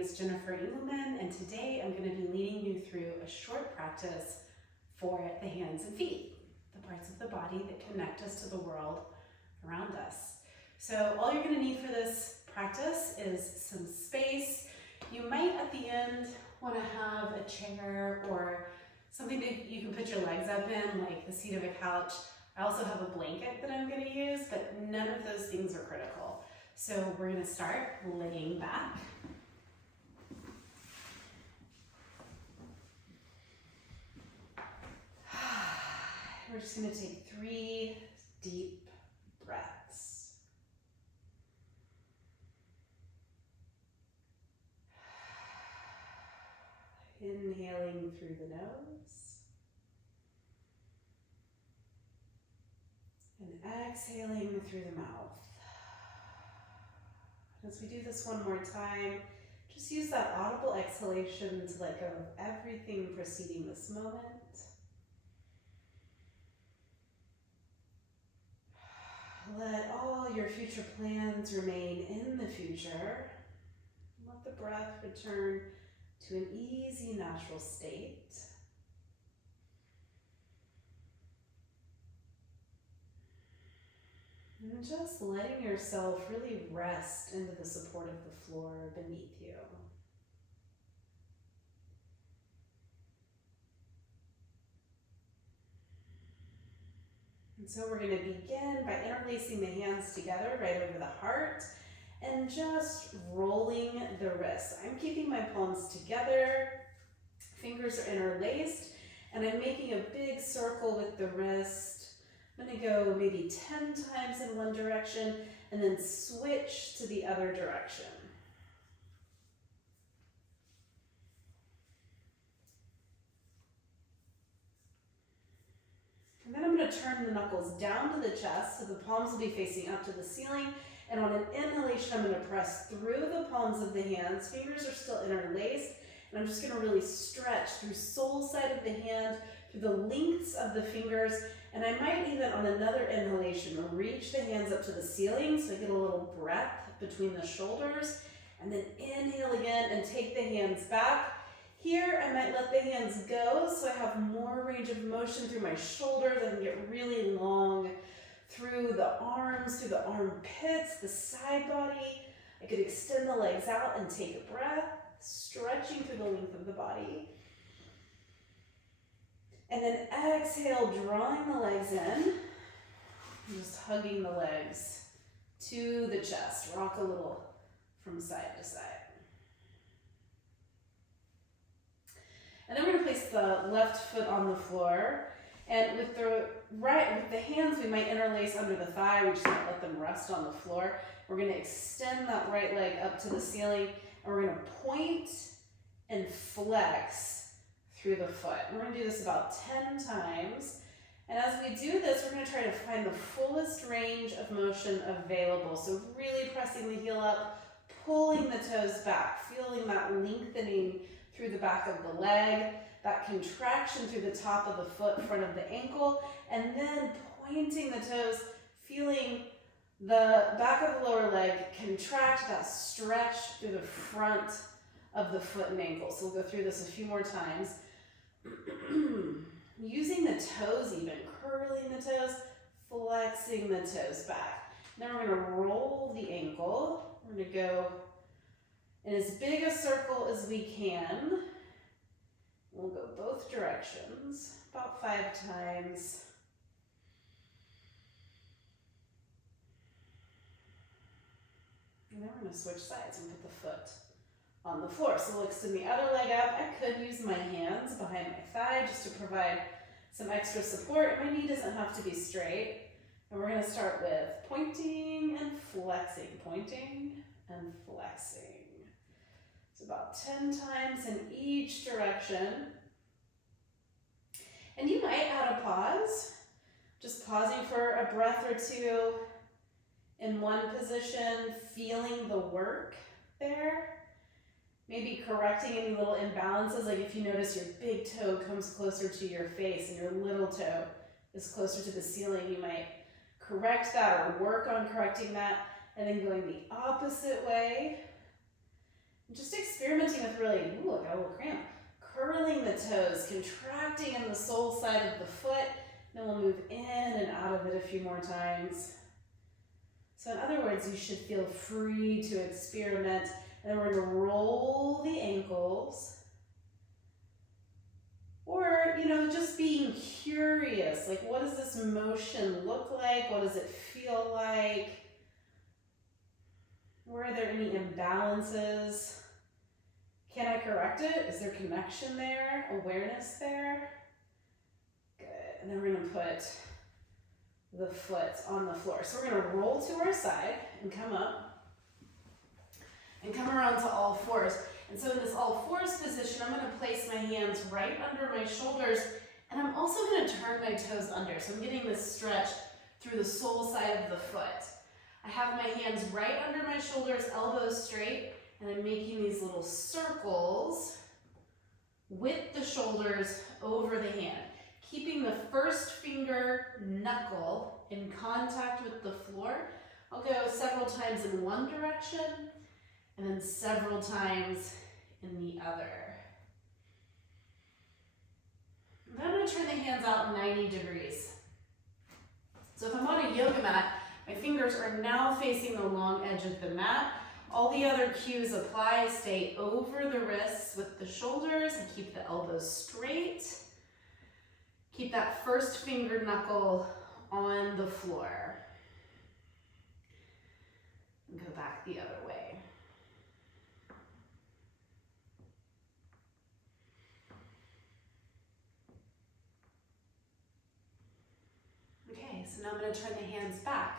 is Jennifer Engelman, and today I'm going to be leading you through a short practice for the hands and feet, the parts of the body that connect us to the world around us. So all you're going to need for this practice is some space. You might at the end want to have a chair or something that you can put your legs up in, like the seat of a couch. I also have a blanket that I'm going to use, but none of those things are critical. So we're going to start laying back. We're just going to take 3 deep breaths. Inhaling through the nose and exhaling through the mouth. As we do this one more time, just use that audible exhalation to let go of everything preceding this moment. Let all your future plans remain in the future. Let the breath return to an easy, natural state. And just letting yourself really rest into the support of the floor beneath you. And so we're going to begin by interlacing the hands together right over the heart and just rolling the wrists. I'm keeping my palms together, fingers are interlaced, and I'm making a big circle with the wrist. I'm going to go maybe 10 times in one direction and then switch to the other direction. And then I'm going to turn the knuckles down to the chest so the palms will be facing up to the ceiling. And on an inhalation, I'm going to press through the palms of the hands. Fingers are still interlaced. And I'm just going to really stretch through sole side of the hand, through the lengths of the fingers. And I might even, on another inhalation, reach the hands up to the ceiling so I get a little breath between the shoulders. And then inhale again and take the hands back. Here, I might let the hands go so I have more range of motion through my shoulders. I can get really long through the arms, through the armpits, the side body. I could extend the legs out and take a breath, stretching through the length of the body. And then exhale, drawing the legs in, and just hugging the legs to the chest. Rock a little from side to side. And then we're going to place the left foot on the floor. And with the hands, we might interlace under the thigh. We just might let them rest on the floor. We're going to extend that right leg up to the ceiling. And we're going to point and flex through the foot. And we're going to do this about 10 times. And as we do this, we're going to try to find the fullest range of motion available. So really pressing the heel up, pulling the toes back, feeling that lengthening through the back of the leg, that contraction through the top of the foot, front of the ankle, and then pointing the toes, feeling the back of the lower leg contract, that stretch through the front of the foot and ankle. So we'll go through this a few more times. Using the toes even, curling the toes, flexing the toes back. Then we're going to roll the ankle. We're going to go in as big a circle as we can. We'll go both directions, about 5 times. And then we're going to switch sides and put the foot on the floor. So we'll extend the other leg up. I could use my hands behind my thigh just to provide some extra support. My knee doesn't have to be straight. And we're going to start with pointing and flexing, pointing and flexing. It's about 10 times in each direction. And you might add a pause, just pausing for a breath or two in one position, feeling the work there. Maybe correcting any little imbalances, like if you notice your big toe comes closer to your face and your little toe is closer to the ceiling, you might correct that or work on correcting that, and then going the opposite way. Just experimenting with really, ooh, I got a little cramp. Curling the toes, contracting in the sole side of the foot. Then we'll move in and out of it a few more times. So in other words, you should feel free to experiment. And then we're going to roll the ankles. Or, you know, just being curious. Like, what does this motion look like? What does it feel like? Where are there any imbalances? Can I correct it? Is there connection there? Awareness there? Good. And then we're going to put the foot on the floor. So we're going to roll to our side and come up and come around to all fours. And so in this all fours position, I'm going to place my hands right under my shoulders, and I'm also going to turn my toes under. So I'm getting this stretch through the sole side of the foot. I have my hands right under my shoulders, elbows straight, and I'm making these little circles with the shoulders over the hand, keeping the first finger knuckle in contact with the floor. I'll go several times in one direction and then several times in the other. Then I'm going to turn the hands out 90 degrees. So if I'm on a yoga mat, my fingers are now facing the long edge of the mat. All the other cues apply. Stay over the wrists with the shoulders and keep the elbows straight. Keep that first finger knuckle on the floor. And go back the other way. Okay, so now I'm going to turn the hands back.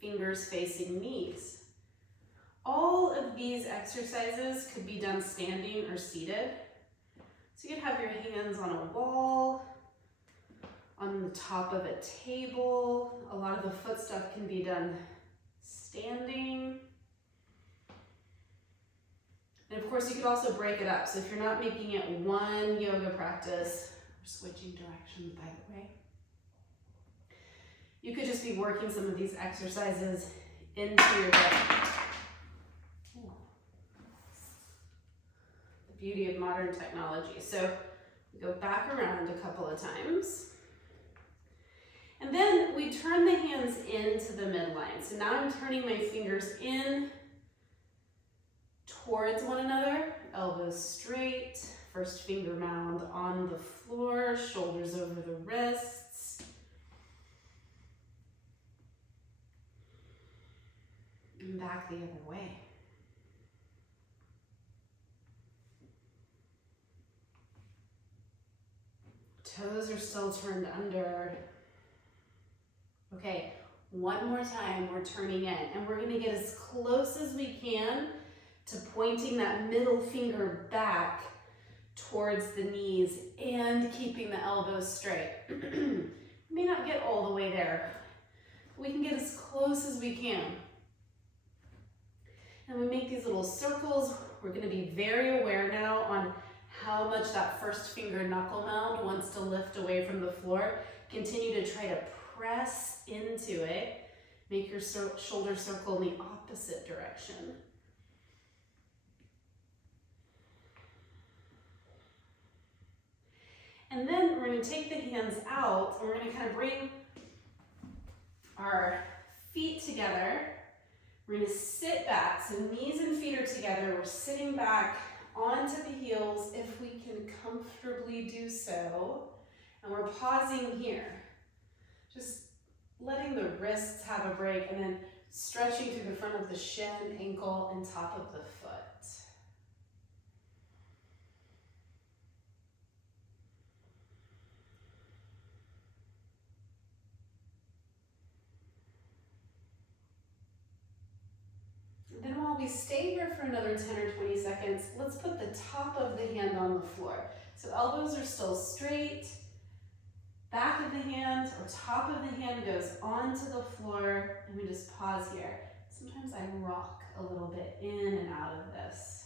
Fingers facing knees. All of these exercises could be done standing or seated. So you could have your hands on a wall, on the top of a table. A lot of the foot stuff can be done standing. And of course, you could also break it up. So if you're not making it one yoga practice, we're switching directions, by the way. You could just be working some of these exercises into your day. The beauty of modern technology. So we go back around a couple of times. And then we turn the hands into the midline. So now I'm turning my fingers in towards one another, elbows straight, first finger mound on the floor, shoulders over the wrists. And back the other way. Toes are still turned under. Okay, one more time, we're turning in, and we're gonna get as close as we can to pointing that middle finger back towards the knees and keeping the elbows straight. May not get all the way there. We can get as close as we can. And we make these little circles. We're going to be very aware now on how much that first finger knuckle mound wants to lift away from the floor. Continue to try to press into it. Make your shoulder circle in the opposite direction. And then we're going to take the hands out and we're going to kind of bring our feet together. We're going to sit back, so knees and feet are together. We're sitting back onto the heels if we can comfortably do so. And we're pausing here. Just letting the wrists have a break and then stretching through the front of the shin, ankle, and top of the foot. Then while we stay here for another 10 or 20 seconds, let's put the top of the hand on the floor. So elbows are still straight, back of the hand or top of the hand goes onto the floor, and we just pause here. Sometimes I rock a little bit in and out of this.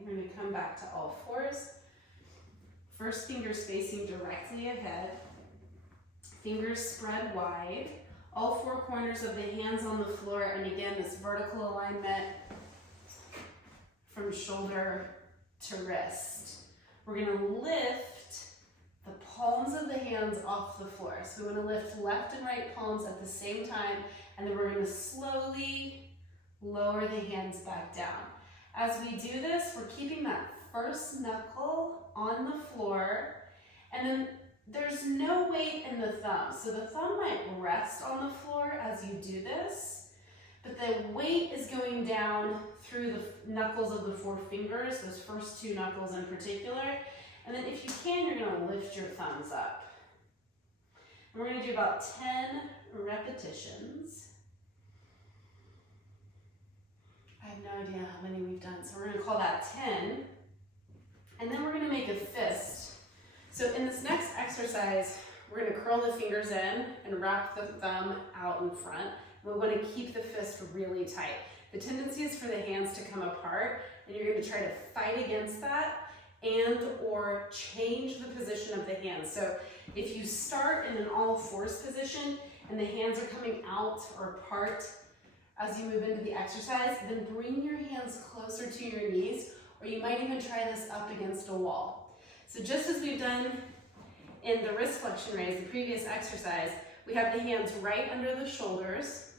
We're going to come back to all fours. First fingers facing directly ahead. Fingers spread wide. All four corners of the hands on the floor, and again, this vertical alignment from shoulder to wrist. We're going to lift the palms of the hands off the floor. So we want to lift left and right palms at the same time, and then we're going to slowly lower the hands back down. As we do this, we're keeping that first knuckle on the floor, and then there's no weight in the thumb. So the thumb might rest on the floor as you do this, but the weight is going down through the knuckles of the four fingers, those first two knuckles in particular. And then if you can, you're going to lift your thumbs up. And we're going to do about 10 repetitions. I have no idea how many we've done, so we're going to call that 10. And then we're going to make a fist. So in this next exercise, we're going to curl the fingers in and wrap the thumb out in front. We want to keep the fist really tight. The tendency is for the hands to come apart, and you're going to try to fight against that and or change the position of the hands. So if you start in an all fours position and the hands are coming out or apart as you move into the exercise, then bring your hands closer to your knees, or you might even try this up against a wall. So just as we've done in the wrist flexion raise, the previous exercise, we have the hands right under the shoulders.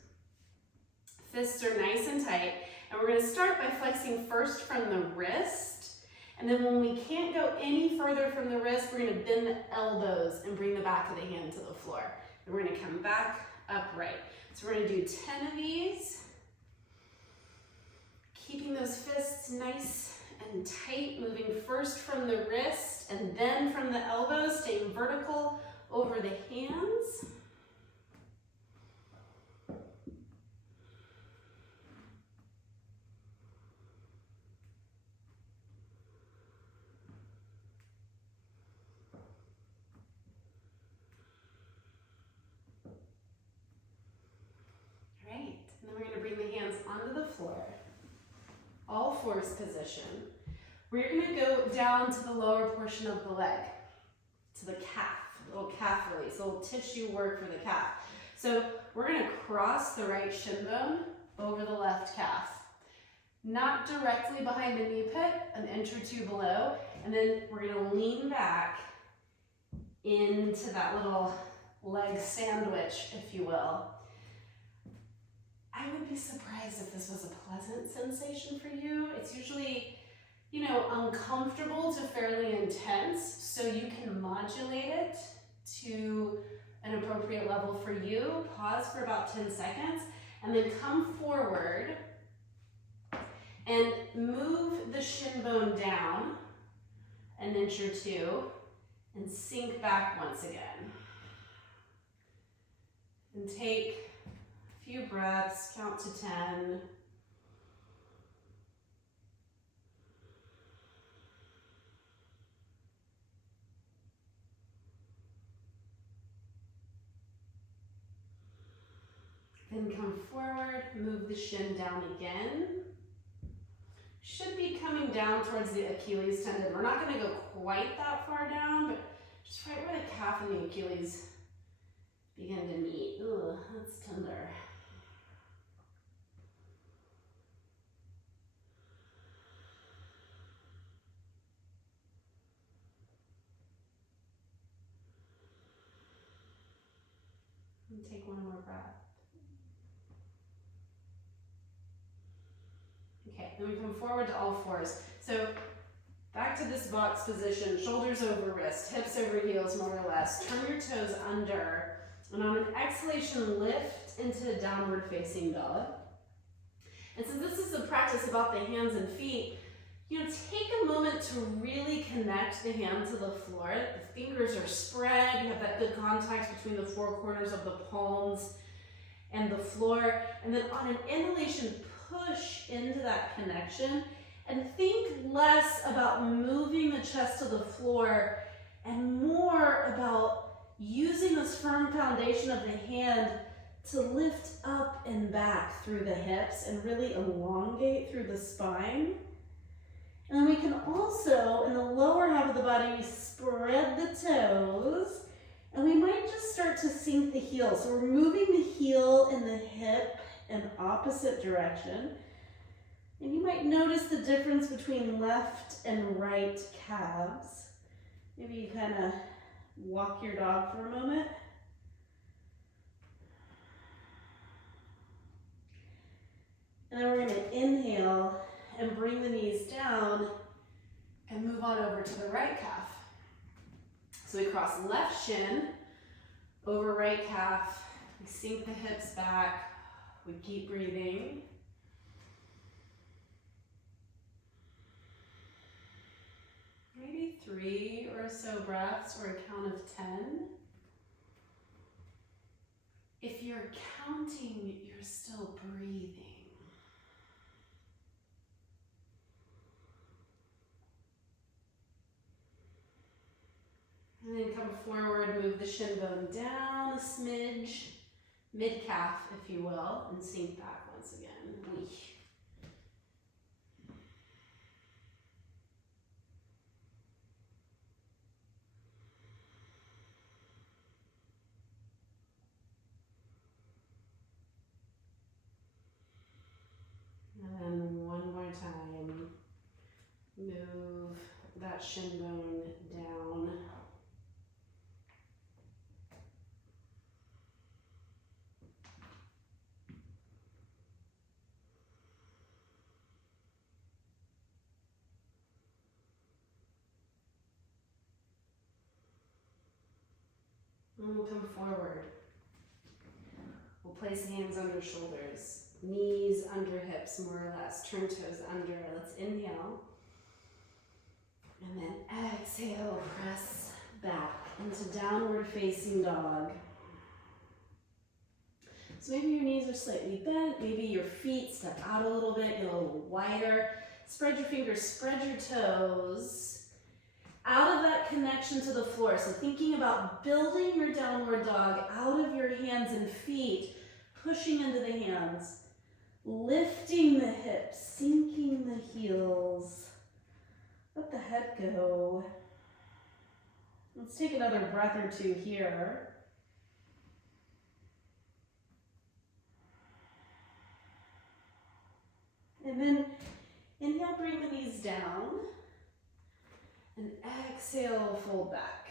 Fists are nice and tight. And we're going to start by flexing first from the wrist. And then when we can't go any further from the wrist, we're going to bend the elbows and bring the back of the hand to the floor. And we're going to come back upright. So we're going to do 10 of these. Keeping those fists nice and tight, moving first from the wrist and then from the elbows, staying vertical over the hands. All fours position. We're going to go down to the lower portion of the leg, to the calf, little calf release, a little tissue work for the calf. So we're going to cross the right shin bone over the left calf, not directly behind the knee pit, an inch or two below, and then we're going to lean back into that little leg sandwich, if you will. I would be surprised if this was a pleasant sensation for you. It's usually, uncomfortable to fairly intense, so you can modulate it to an appropriate level for you. Pause for about 10 seconds, and then come forward and move the shin bone down an inch or two and sink back once again. And take few breaths, count to 10. Then come forward, move the shin down again. Should be coming down towards the Achilles tendon. We're not going to go quite that far down, but just right where the calf and the Achilles begin to meet. Ugh, that's tender. And take one more breath. Okay, then we come forward to all fours. So back to this box position, shoulders over wrist, hips over heels more or less. Turn your toes under, and on an exhalation, lift into downward facing dog. And since this is a practice about the hands and feet, take a moment to really connect the hand to the floor. The fingers are spread, you have that good contact between the four corners of the palms and the floor. And then on an inhalation, push into that connection and think less about moving the chest to the floor and more about using this firm foundation of the hand to lift up and back through the hips and really elongate through the spine. And then we can also, in the lower half of the body, we spread the toes, and we might just start to sink the heel. So we're moving the heel and the hip in opposite direction. And you might notice the difference between left and right calves. Maybe you kind of walk your dog for a moment. And then we're going to inhale and bring the knees down and move on over to the right calf. So we cross left shin over right calf. We sink the hips back. We keep breathing. Maybe 3 or so breaths or a count of 10. If you're counting, you're still breathing. And then come forward, move the shin bone down a smidge, mid-calf, if you will, and sink back once again. And then one more time, move that shin bone down. And we'll come forward. We'll place hands under shoulders, knees under hips, more or less. Turn toes under. Let's inhale. And then exhale, press back into downward facing dog. So maybe your knees are slightly bent, maybe your feet step out a little bit, get a little wider. Spread your fingers, spread your toes. Out of that connection to the floor. So thinking about building your downward dog out of your hands and feet, pushing into the hands, lifting the hips, sinking the heels. Let the head go. Let's take another breath or two here. And then inhale, bring the knees down. And exhale, fold back.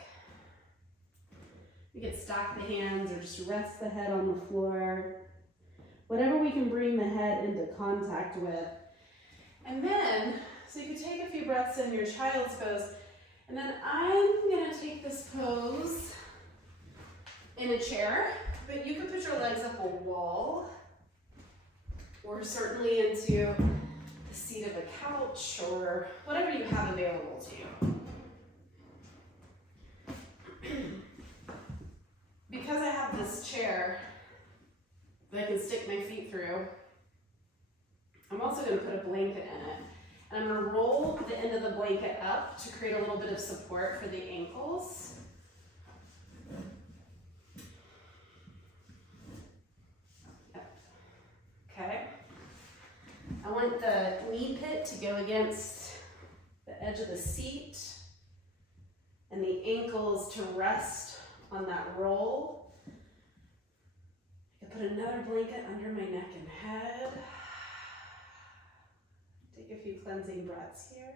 We could stack the hands or just rest the head on the floor. Whatever we can bring the head into contact with. And then, so you could take a few breaths in your child's pose. And then I'm gonna take this pose in a chair, but you could put your legs up a wall or certainly into the seat of a couch or whatever you have available to you. Because I have this chair that I can stick my feet through, I'm also going to put a blanket in it. And I'm going to roll the end of the blanket up to create a little bit of support for the ankles. Okay. I want the knee pit to go against the edge of the seat and the ankles to rest on that roll. I put another blanket under my neck and head. Take a few cleansing breaths here.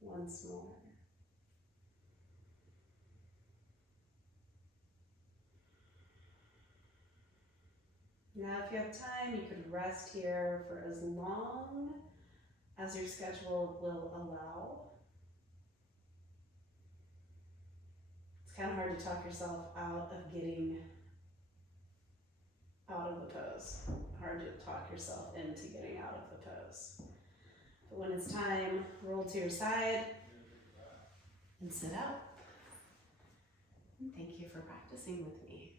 Once more. Now, if you have time, you could rest here for as long as your schedule will allow. It's kind of hard to talk yourself out of getting out of the pose. Hard to talk yourself into getting out of the pose. But when it's time, roll to your side and sit up. And thank you for practicing with me.